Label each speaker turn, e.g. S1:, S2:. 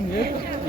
S1: şimdi.